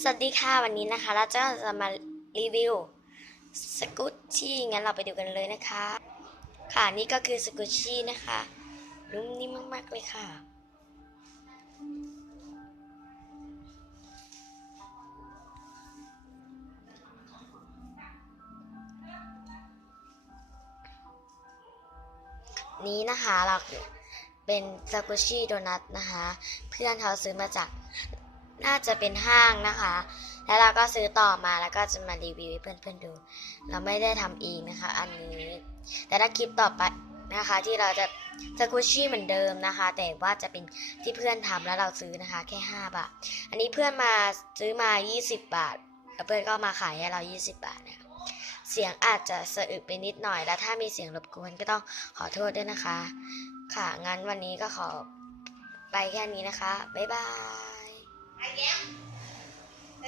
สวัสดีค่ะวันนี้นะคะเราจะจะมารีวิวสกุชชี่งั้นเราไปดูกันเลยนะคะ ค่ะนี่ก็คือสกุชชี่นะคะนุ่มนิ่มมาก ๆ เลยค่ะ นี้นะคะเราเป็นสกุชชี่โดนัทนะคะ เพื่อนเขาซื้อมาจาก น่าจะเป็นห้างนะคะ แล้วเราก็ซื้อต่อมาแล้วก็จะมารีวิวให้เพื่อนๆดู เราไม่ได้ทำเองนะคะ อันนี้ แต่ถ้าคลิปต่อไปนะคะ ที่เราจะสกุชชี่เหมือนเดิมนะคะ แต่ว่าจะเป็นที่เพื่อนทำแล้วเราซื้อนะคะ แค่ 5 บาท อันนี้เพื่อนมาซื้อมา 20 บาทเพื่อนก็มาขายให้เรา 20 บาทนะคะเสียงอาจจะสะอึกไปนิดหน่อย แล้วถ้ามีเสียงรบกวนก็ต้องขอโทษด้วยนะคะ ค่ะงั้นวันนี้ก็ขอไปแค่นี้นะคะ บ๊ายบาย